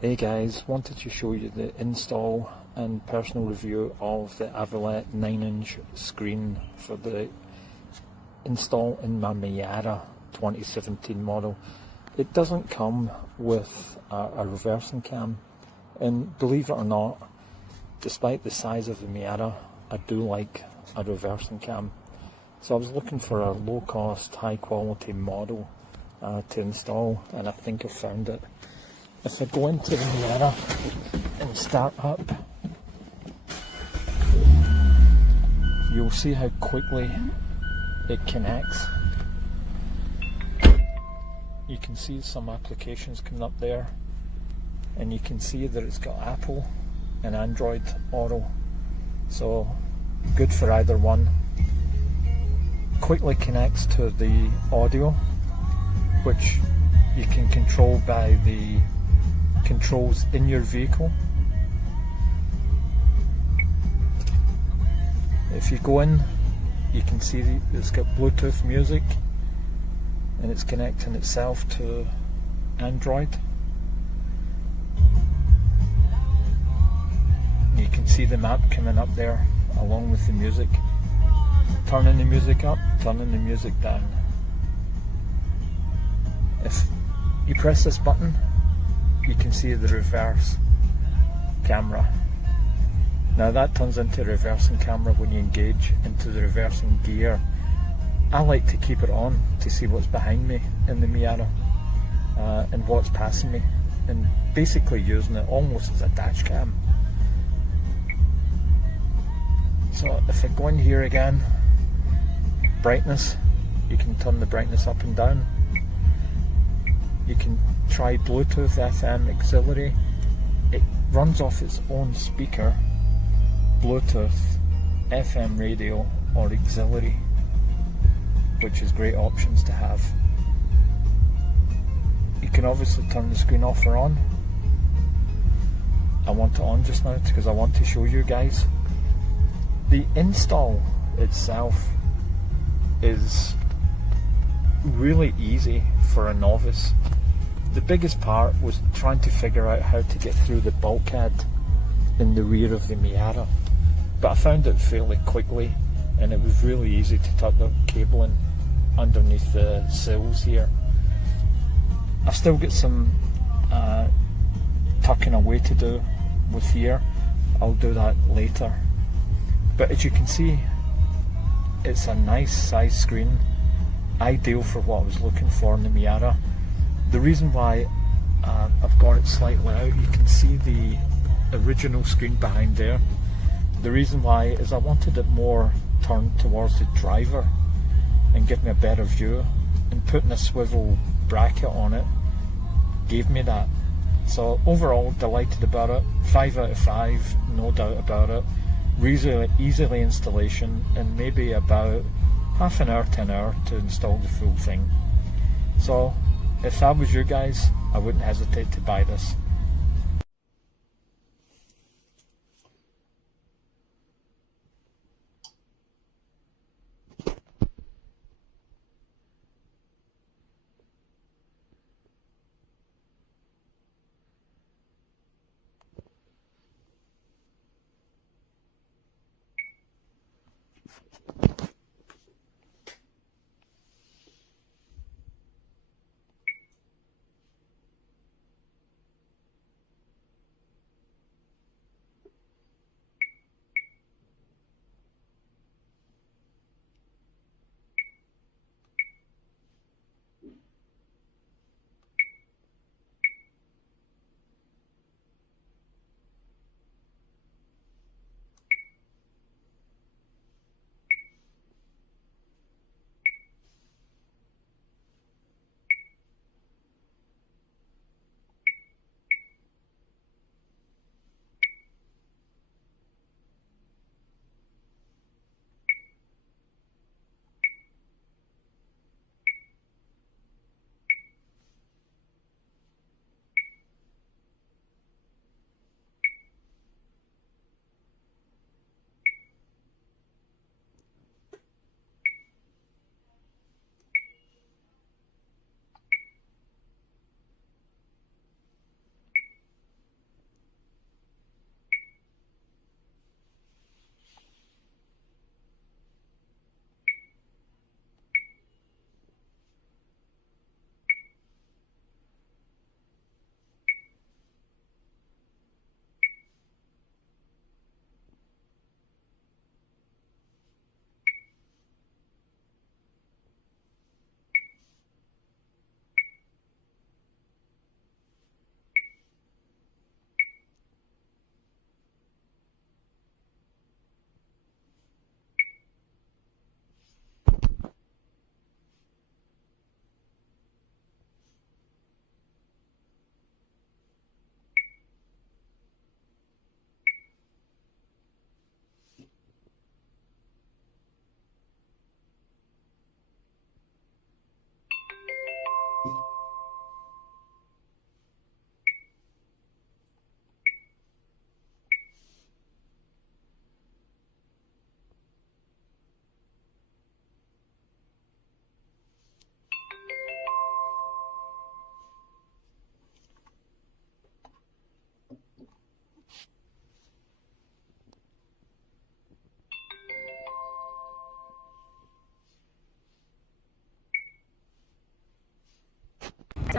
Hey guys, wanted to show you the install and personal review of the Avylet 9-inch screen for the install in my Miata 2017 model. It doesn't come with a reversing cam, and believe it or not, despite the size of the Miata, I do like a reversing cam. So I was looking for a low cost, high quality model to install, and I think I found it. If I go into the Miata and start up, you'll see how quickly it connects. You can see some applications coming up there, and you can see that it's got Apple and Android Auto, so good for either one. Quickly connects to the audio, which you can control by the controls in your vehicle. If you go in, you can see it's got Bluetooth music, and it's connecting itself to Android. You can see the map coming up there along with the music. Turning the music up, turning the music down. If you press this button, you can see the reverse camera. Now that turns into a reversing camera when you engage into the reversing gear. I like to keep it on to see what's behind me in the Miata and what's passing me, and basically using it almost as a dash cam. So if I go in here again, brightness, you can turn the brightness up and down. You can try Bluetooth FM auxiliary. It runs off its own speaker, Bluetooth, FM radio or auxiliary, which is great options to have. You can obviously turn the screen off or on. I want it on just now because I want to show you guys. The install itself is really easy for a novice. The biggest part was trying to figure out how to get through the bulkhead in the rear of the Miata, but I found it fairly quickly, and it was really easy to tuck the cable in underneath the sills here. I've still got some tucking away to do with here. I'll do that later. But as you can see, it's a nice size screen, ideal for what I was looking for in the Miata. The reason why I've got it slightly out, you can see the original screen behind there. The reason why is I wanted it more turned towards the driver and give me a better view, and putting a swivel bracket on it gave me that. So overall, delighted about it. 5 out of 5, no doubt about it. Easily installation, and maybe about half an hour to an hour to install the full thing. So if I was you guys, I wouldn't hesitate to buy this.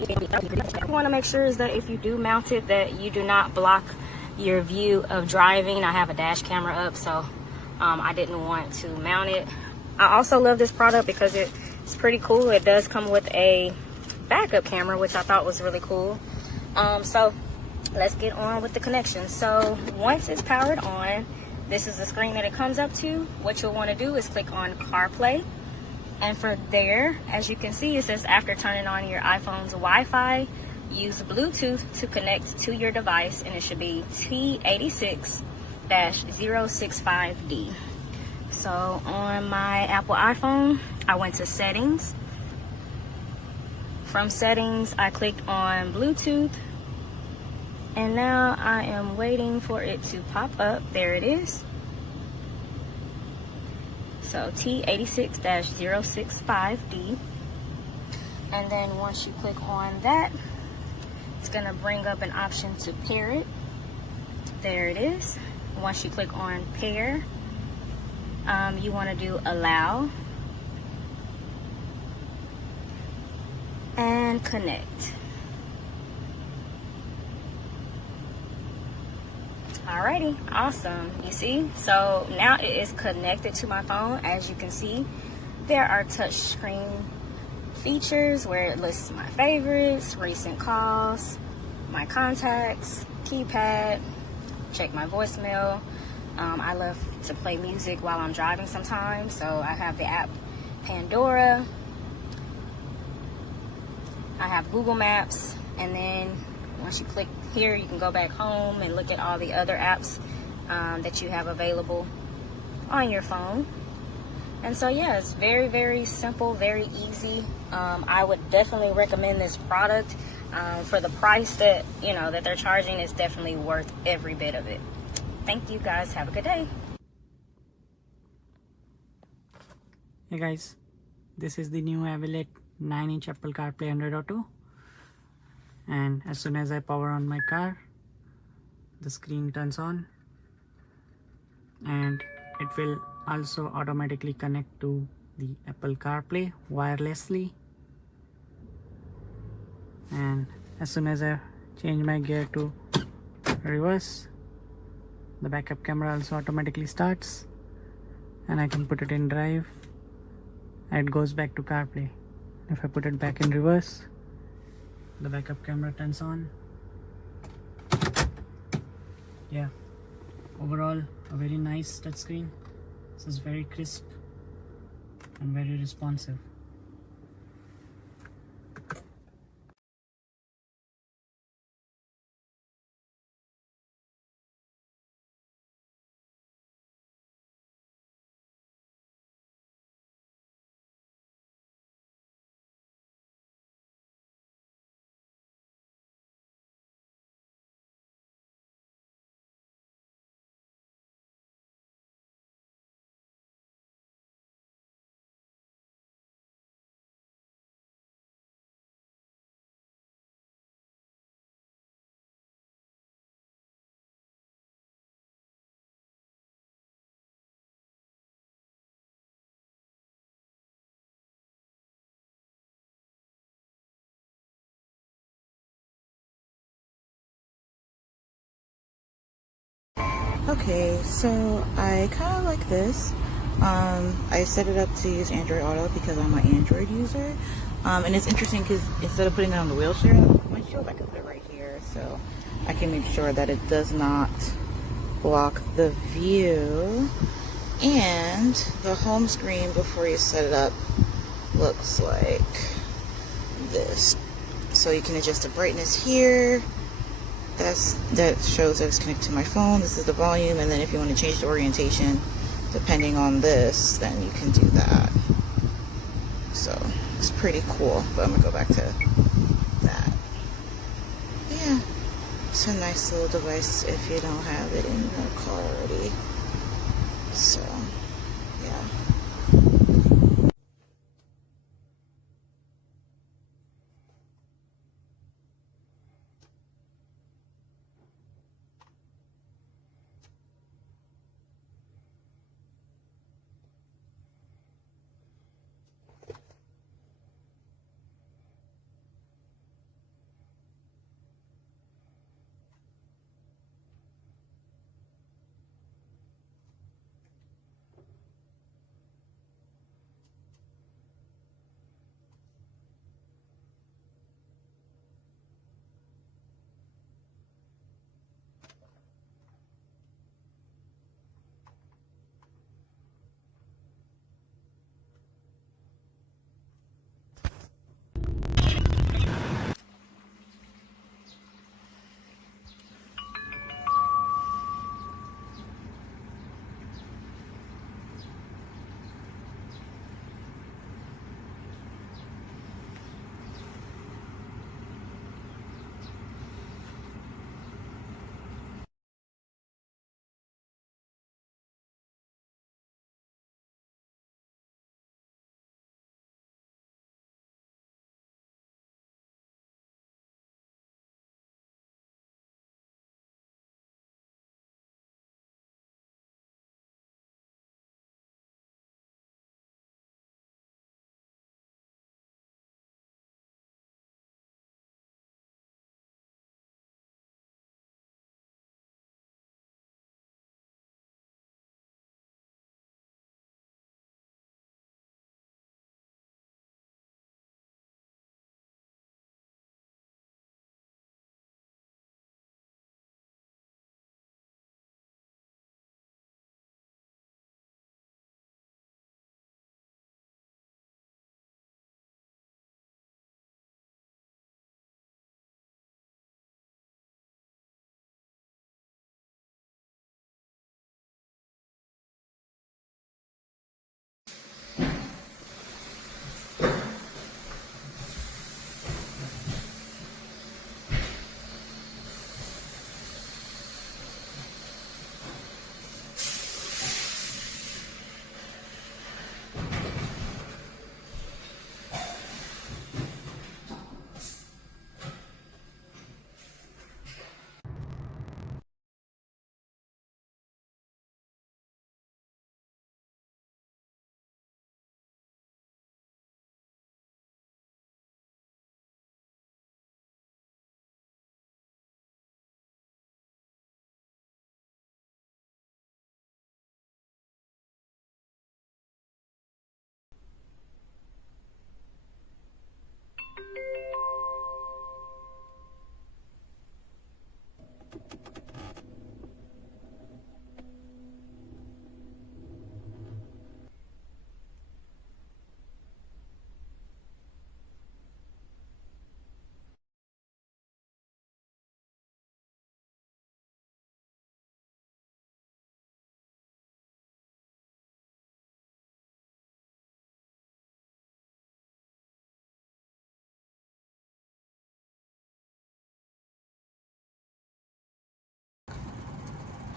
You want to make sure is that if you do mount it, that you do not block your view of driving. I have a dash camera up, so I didn't want to mount it. I also love this product because it's pretty cool. It does come with a backup camera, which I thought was really cool. So let's get on with the connection. So once it's powered on, this is the screen that it comes up to. What you'll want to do is click on CarPlay. And for there, as you can see, it says after turning on your iPhone's Wi-Fi, use Bluetooth to connect to your device, and it should be T86-065D. So on my Apple iPhone, I went to settings. From settings, I clicked on Bluetooth, and now I am waiting for it to pop up. There it is. So T86-065D. And then once you click on that, it's gonna bring up an option to pair it. There it is. Once you click on pair, you wanna do allow and connect. Alrighty, awesome. You see, so now it is connected to my phone. As you can see, there are touch screen features where it lists my favorites, recent calls, my contacts, keypad, check my voicemail. I love to play music while I'm driving sometimes, so I have the app Pandora. I have Google Maps, and then once you click here, you can go back home and look at all the other apps that you have available on your phone. And so yeah, it's very, very simple, very easy. I would definitely recommend this product. For the price that, you know, that they're charging, is definitely worth every bit of it. Thank you guys, have a good day. Hey guys, this is the new Avylet 9-inch Apple CarPlay Android Auto, and as soon as I power on my car, the screen turns on, and it will also automatically connect to the Apple CarPlay wirelessly. And as soon as I change my gear to reverse, the backup camera also automatically starts, and I can put it in drive and it goes back to CarPlay. If I put it back in reverse, the backup camera turns on. Yeah, overall a very nice touchscreen. This is very crisp and very responsive. Okay, so I kind of like this. I set it up to use Android Auto because I'm an Android user. And it's interesting because instead of putting it on the wheelchair, my shield I can put it right here, so I can make sure that it does not block the view. And the home screen before you set it up looks like this. So you can adjust the brightness here. That shows that it's connected to my phone. This is the volume, and then if you want to change the orientation depending on this, then you can do that. So it's pretty cool, but I'm gonna go back to that. Yeah, it's a nice little device if you don't have it in your car already. So yeah.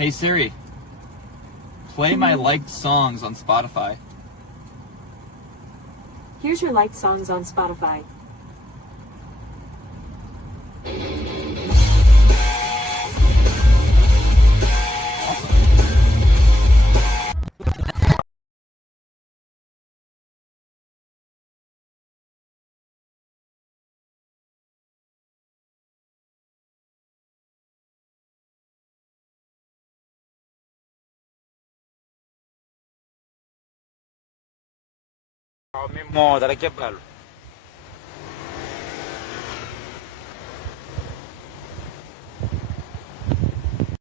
Hey Siri, play my liked songs on Spotify. Here's your liked songs on Spotify. Mismo, dale que palo.